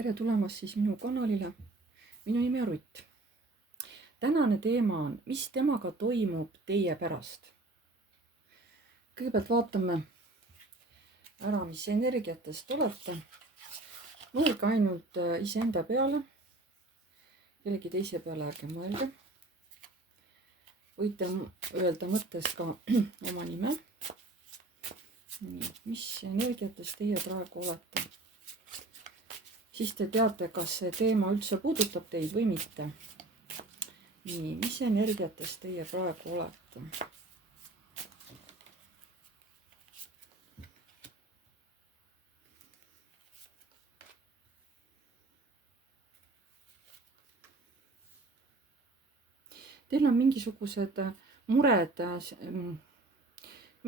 Tere tulemast siis minu kanalile. Minu nimi on Rutt. Tänane teema on, mis temaga toimub teie pärast. Kõigepealt vaatame ära, mis energiatest olete. Mõelge ainult iseenda peale. Kellegi teise peale ärge mõelge. Võite öelda mõttes ka oma nime. Nii, mis energiatest teie praegu olete? Siis te teate, kas see teema üldse puudutab teid või mitte. Nii, mis energiatest teie praegu olete? Teil on mingisugused mured,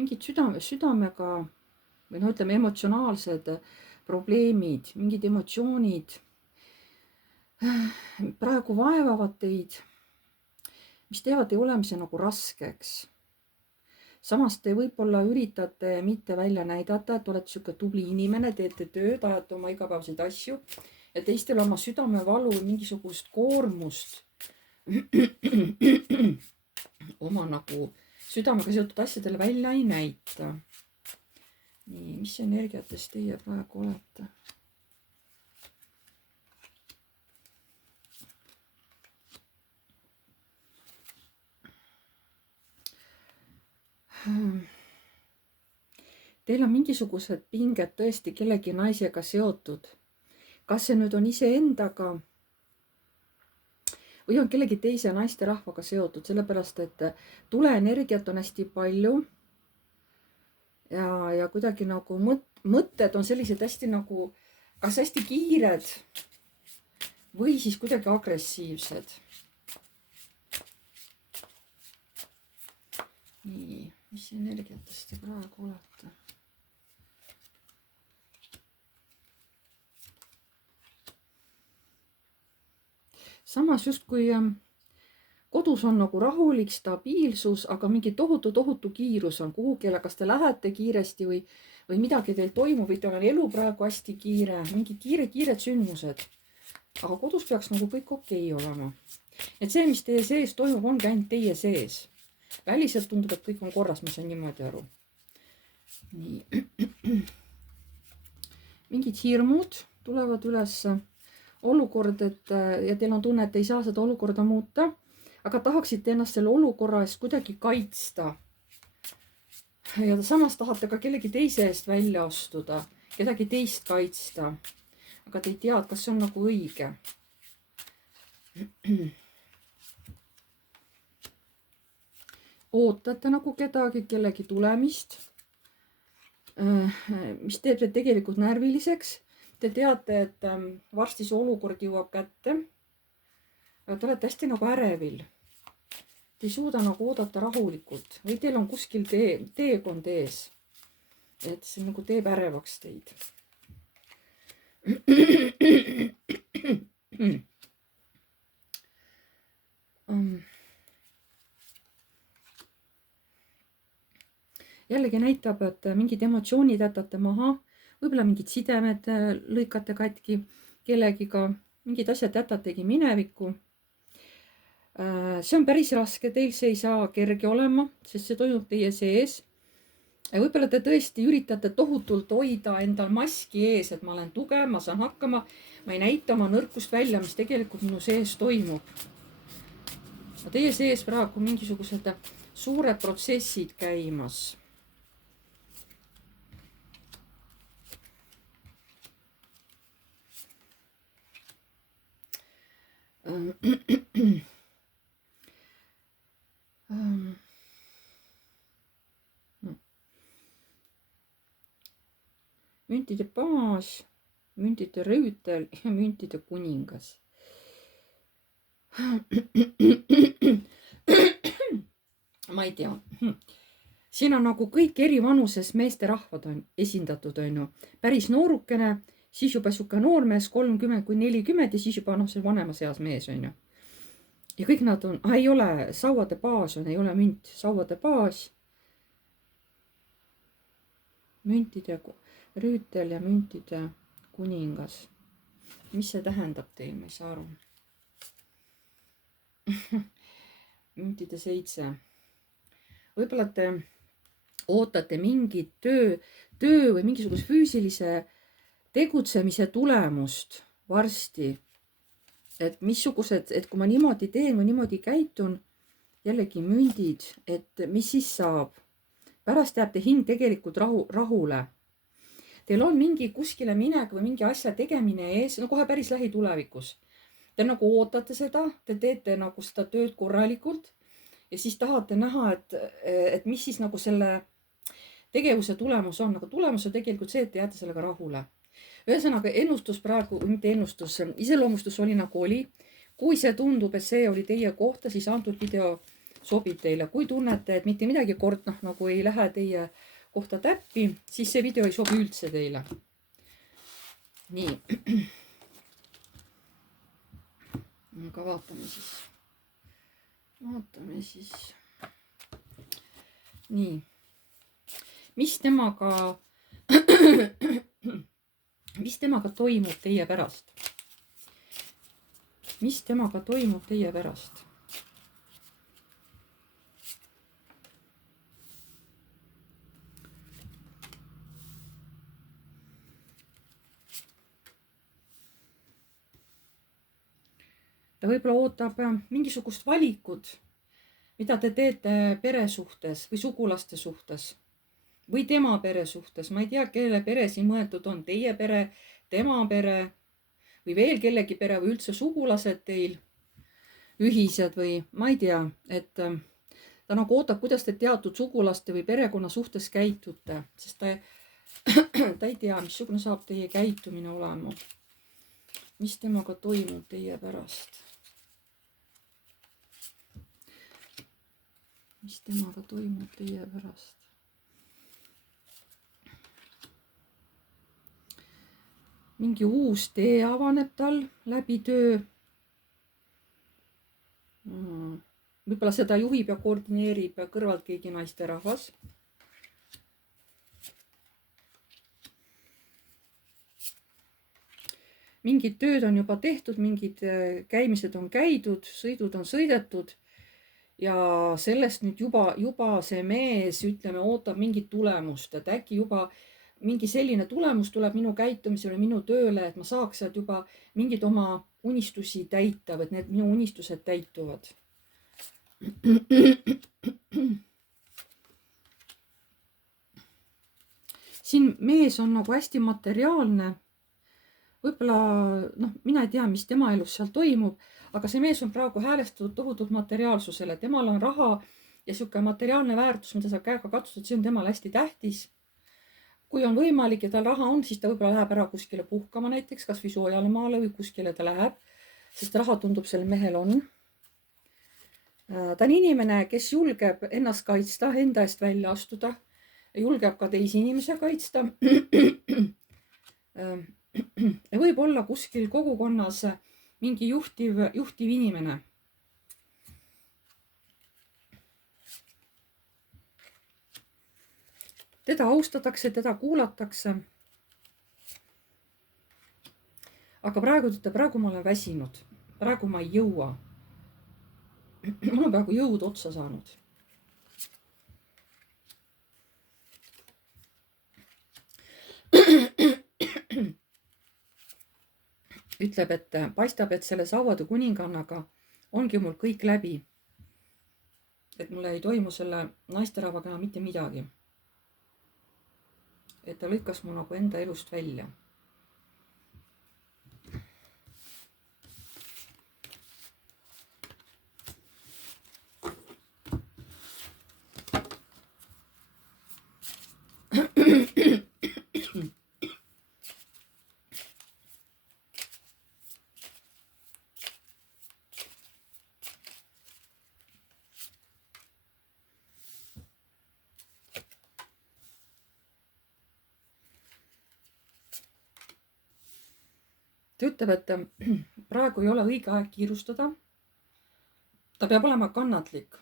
mingid südamega või ütleme emotsionaalsed probleemid, mingid emotsioonid praegu vaevavad teid, mis teevad teie olemise nagu raskeks. Samas te võib-olla üritate mitte välja näidata, et olete sihuke tubli inimene, teete tööd, ajate oma igapäevaseid asju ja teistel oma südamevalu või mingisugust koormust oma nagu südamega seotud asjadele välja ei näita. Nii, mis energiates teie praegu olete? Teil on mingisugused pinged tõesti kellegi naisega seotud. Kas see nüüd on iseendaga või on kellegi teise naisterahvaga seotud, sellepärast et tuleenergiat on hästi palju ja kuidagi nagu mõtted on sellised hästi nagu kas hästi kiired või siis kuidagi agressiivsed. Nii, mis energiatest te praegu olete? Samas justkui kodus on nagu rahulik stabiilsus, aga mingi tohutu kiirus on kuhugile, kas te lähete kiiresti või midagi teil toimub või teil on elu praegu hästi kiire, mingi kiired sündmused. Aga kodus peaks nagu kõik okei olema. Et see, mis teie sees toimub, ongi ainult teie sees. Väliselt tundub, et kõik on korras, ma saan niimoodi aru. Nii. Mingid hirmud tulevad üles. Olukord, ja teil on tunne, et ei saa seda olukorda muuta, aga tahaksite ennast selle olukorra eest kuidagi kaitsta. Ja samas tahate ka kellegi teise eest välja astuda, kedagi teist kaitsta, aga te ei tea, kas see on nagu õige. Ootate nagu kedagi, kellegi tulemist, mis teeb teid tegelikult närviliseks. Te teate, et varsti see olukord jõuab kätte. Te olete hästi nagu ärevil. Te ei suuda nagu oodata rahulikult või teil on kuskil teekond ees. Et see nagu teeb ärevaks teid. Jällegi näitab, et mingid emotsioonid jätate maha. Võib-olla mingid sidemed lõikate katki kellegiga, mingid asjad jätategi minevikku. See on päris raske, teil see ei saa kerge olema, sest see toimub teie sees. Võib-olla te tõesti üritate tohutult hoida endal maski ees, et ma olen tugev, ma saan hakkama, ma ei näita oma nõrkust välja, mis tegelikult minu sees toimub. Teie sees praegu mingisugused suured protsessid käimas. Müntide paas, müntide rüütel ja müntide kuningas. Ma ei tea. Siin on nagu kõik eri vanuses meesterahvad on esindatud, on ju. Päris noorukene, siis juba siuke noormees 30–40 ja siis juba see vanemas eas mees, on ju. Ja kõik nad on, ei ole, sauade baas on, ei ole münt, sauade baas. Müntide rüütel ja müntide kuningas. mis see tähendab teil, ma ei saa aru. müntide 7. võib-olla te ootate mingit töö või mingisuguse füüsilise tegutsemise tulemust varsti. et missugused, et kui ma niimoodi teen või niimoodi käitun, jällegi mündid, et mis siis saab. pärast jääb te hing tegelikult rahule. Teil on mingi kuskile minek või mingi asja tegemine ees, no kohe päris lähitulevikus. Te nagu ootate seda, te teete nagu seda tööd korralikult ja siis tahate näha, et mis siis nagu selle tegevuse tulemus on. Aga tulemus on tegelikult see, et te jääte sellega rahule. Ühesõnaga ennustus praegu, mitte ennustus, iseloomustus oli nagu oli. Kui see tundub, et see oli teie kohta, siis antud video sobib teile. Kui tunnete, et mitte midagi kord nagu ei lähe teie kohta täppi, siis see video ei sobi üldse teile. Nii. Aga vaatame siis. Nii. Mis temaga toimub teie pärast? Mis temaga toimub teie pärast? Ta võib-olla ootab mingisugust valikut, mida te teete pere suhtes või sugulaste suhtes või tema pere suhtes. Ma ei tea, kelle pere siin mõeldud on, teie pere, tema pere või veel kellegi pere või üldse sugulased teil ühised või ma ei tea, et ta nagu ootab, kuidas te teatud sugulaste või perekonna suhtes käitute, sest ta ei tea, missugune saab teie käitumine olema. Mis temaga toimub teie pärast? Mis temaga toimub teie pärast? Mingi uus tee avaneb tal läbi töö. Võib-olla seda juhib ja koordineerib kõrvalt keegi naisterahvas. Mingid tööd on juba tehtud, mingid käimised on käidud, sõidud on sõidetud ja sellest nüüd juba see mees, ütleme, ootab mingit tulemust, et äkki juba mingi selline tulemus tuleb minu käitumisele, minu tööle, et ma saaks sealt juba mingeid oma unistusi täita või et need minu unistused täituvad. Siin mees on nagu hästi materiaalne. Võib-olla, mina ei tea, mis tema elus seal toimub, aga see mees on praegu häälestatud tohutult materiaalsusele. Temal on raha ja sihuke materiaalne väärtus, mida saab käega katsuda, see on temal hästi tähtis. Kui on võimalik ja tal raha on, siis ta võib-olla läheb ära kuskile puhkama näiteks, kas või soojale maale või kuskile ta läheb, sest raha tundub sel mehel on. Ta on inimene, kes julgeb ennast kaitsta, enda eest välja astuda, julgeb ka teisi inimesi kaitsta. Võib olla kuskil kogukonnas mingi juhtiv inimene. Teda austatakse, teda kuulatakse. Aga praegu ma olen väsinud. Praegu ma ei jõua. Mul on praegu jõud otsa saanud. Ütleb, et paistab, et selle Sauade kuningannaga ongi mul kõik läbi. Et mul ei toimu selle naisterahvaga enam mitte midagi. Et ta lõikas mu nagu enda elust välja. Ta ütleb, et praegu ei ole õige aeg kiirustada. Ta peab olema kannatlik.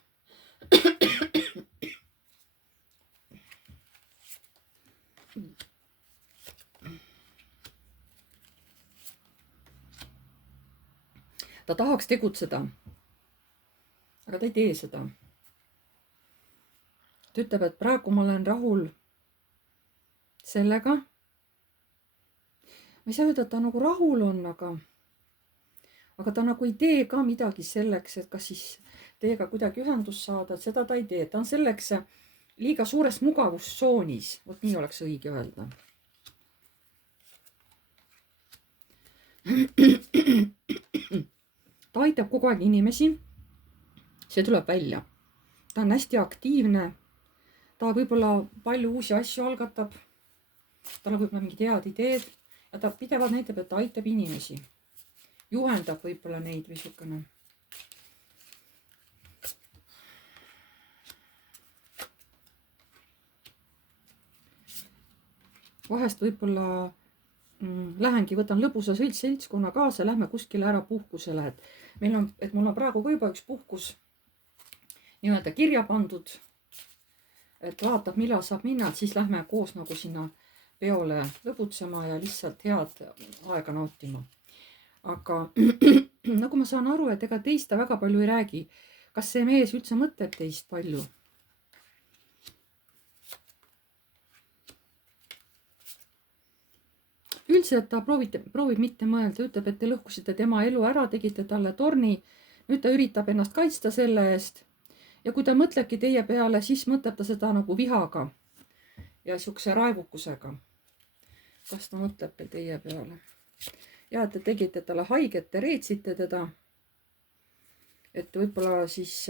ta tahaks tegutseda, aga ta ei tee seda. ta ütleb, et praegu ma olen rahul sellega. ma ei saa öelda, et ta nagu rahul on, aga ta nagu ei tee ka midagi selleks, et kas siis teiega kuidagi ühendust saada, et seda ta ei tee. ta on selleks liiga suures mugavustsoonis. vot nii oleks õige öelda. ta aitab kogu aeg inimesi. see tuleb välja. ta on hästi aktiivne. ta võib-olla palju uusi asju algatab. tal on võib-olla mingid head ideed ja ta pidevalt näitab, et ta aitab inimesi. juhendab võib-olla neid või niisugune. vahest võib-olla lähengi, võtan lõbusa seltskonna kaasa, lähme kuskile ära puhkusele, et mul on praegu ka juba üks puhkus nii-öelda kirja pandud, et vaatab, millal saab minna, et siis lähme koos nagu sinna peole lõbutsema ja lihtsalt head aega nautima. aga nagu ma saan aru, et ega teist ta väga palju ei räägi. kas see mees üldse mõtleb teist palju? üldiselt ta proovib mitte mõelda, ütleb, et te lõhkusite tema elu ära, tegite talle torni. nüüd ta üritab ennast kaitsta selle eest. ja kui ta mõtlebki teie peale, siis mõtleb ta seda nagu vihaga ja siukse raevukusega. kas ta mõtleb veel teie peale? ja, et te tegite talle haiget, te reetsite teda. et võib-olla siis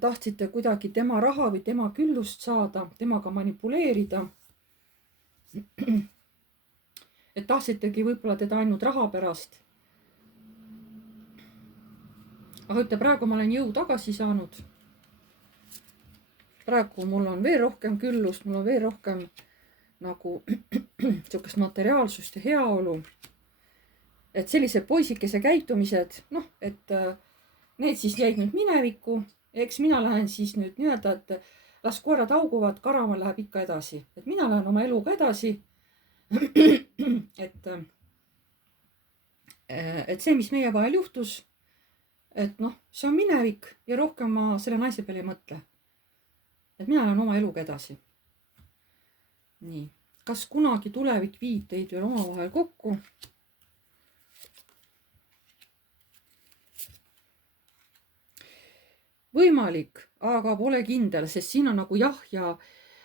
tahtsite kuidagi tema raha või tema küllust saada, temaga manipuleerida. et tahtsitegi võib-olla teda ainult raha pärast. aga ütle, praegu ma olen jõu tagasi saanud. praegu mul on veel rohkem küllust, mul on veel rohkem nagu niisugust materiaalsust ja heaolu. et sellised poisikese käitumised, noh, et need siis jäid nüüd minevikku. eks mina lähen siis nüüd nii-öelda, et las koerad hauguvad, karavan läheb ikka edasi. et mina lähen oma eluga edasi. et see, mis meie vahel juhtus, et noh, see on minevik ja rohkem ma selle naise peale ei mõtle. et mina lähen oma eluga edasi. nii, kas kunagi tulevik viib teid veel omavahel kokku? võimalik, aga pole kindel, sest siin on nagu jah ja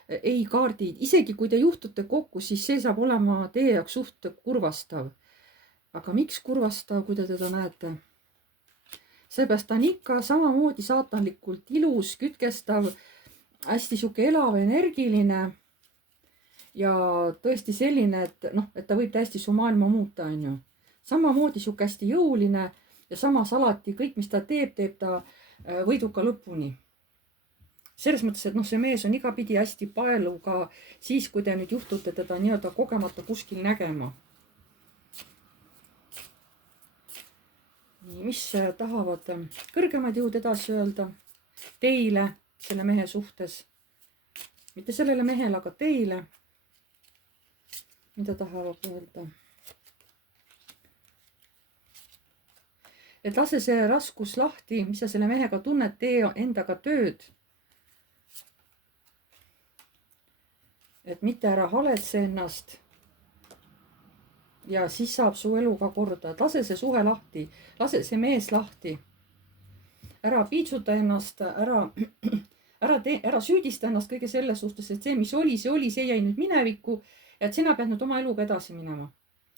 ei kaardid. isegi kui te juhtute kokku, siis see saab olema teie jaoks suht kurvastav. aga miks kurvastav, kui te teda näete? seepärast ta on ikka samamoodi saatanlikult ilus, kütkestav, hästi sihuke elav, energiline ja tõesti selline, et noh, et ta võib täiesti su maailma muuta, onju. samamoodi sihuke hästi jõuline ja samas alati kõik, mis ta teeb, teeb ta võiduka lõpuni. selles mõttes, et noh, see mees on igapidi hästi paeluga siis, kui te nüüd juhtute teda nii-öelda kogemata kuskil nägema. nii, mis tahavad kõrgemad jõud edasi öelda teile selle mehe suhtes? mitte sellele mehele, aga teile. mida tahavad öelda? et lase see raskus lahti, mis sa selle mehega tunned, tee endaga tööd. et mitte ära haletse ennast. ja siis saab su eluga korda, et lase see suhe lahti, lase see mees lahti. ära piitsuta ennast, ära süüdista ennast kõige selle suhtes, et see, mis oli, see jäi nüüd minevikku ja et sina pead nüüd oma eluga edasi minema.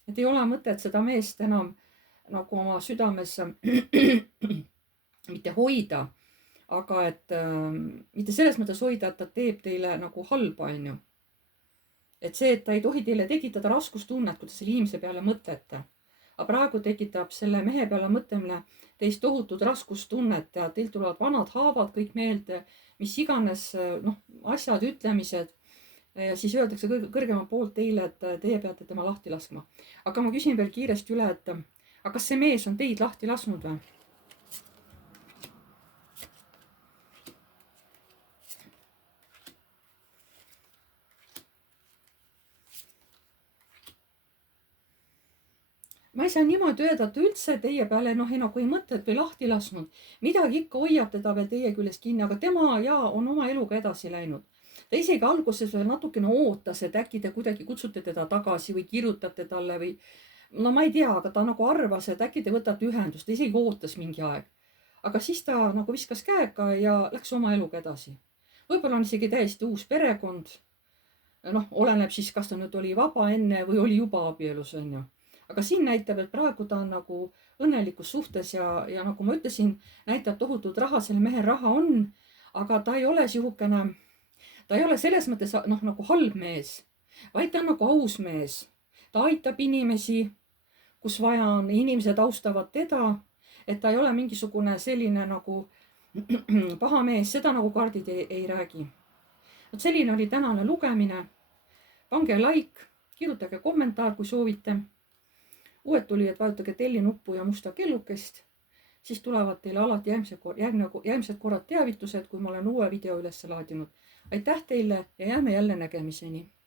et ei ole mõtet seda meest enam nagu oma südames mitte hoida, aga et mitte selles mõttes hoida, et ta teeb teile nagu halba, onju. et see, et ta ei tohi teile tekitada raskustunnet, kui te selle inimese peale mõtlete. aga praegu tekitab selle mehe peale mõtlemine teist tohutut raskustunnet ja teilt tulevad vanad haavad kõik meelde, mis iganes noh, asjad, ütlemised. ja siis öeldakse kõrgema poolt teile, et teie peate tema lahti laskma. aga ma küsin veel kiiresti üle, et aga kas see mees on teid lahti lasknud või? ma ei saa niimoodi öelda, et üldse teie peale ei nagu ei mõtlet või lahti lasknud. Midagi ikka hoiab teda veel teie küljest kinni, aga tema on oma eluga edasi läinud. Ta isegi alguses veel natukene ootas, et äkki te kuidagi kutsute teda tagasi või kirjutate talle või no ma ei tea, aga ta nagu arvas, et äkki te võtate ühendust, ta isegi ootas mingi aeg. Aga siis ta nagu viskas käega ja läks oma eluga edasi. Võib-olla on isegi täiesti uus perekond. Oleneb siis, kas ta nüüd oli vaba enne või oli juba abielus, onju. Aga siin näitab, et praegu ta on nagu õnnelikus suhtes ja nagu ma ütlesin, näitab tohutut raha, selle mehe raha on, aga ta ei ole sihukene, ta ei ole selles mõttes nagu halb mees, vaid ta on nagu aus mees. Ta aitab inimesi, kus vaja on, inimesed austavad teda, et ta ei ole mingisugune selline nagu paha mees, seda nagu kaardid ei räägi. Vot selline oli tänane lugemine. Pange like, kirjutage kommentaar, kui soovite. Uued tulijad, vajutage telli nuppu ja musta kellukest, siis tulevad teile alati järgmised korrad teavitused, kui ma olen uue video üles laadinud. Aitäh teile ja jääme jälle nägemiseni!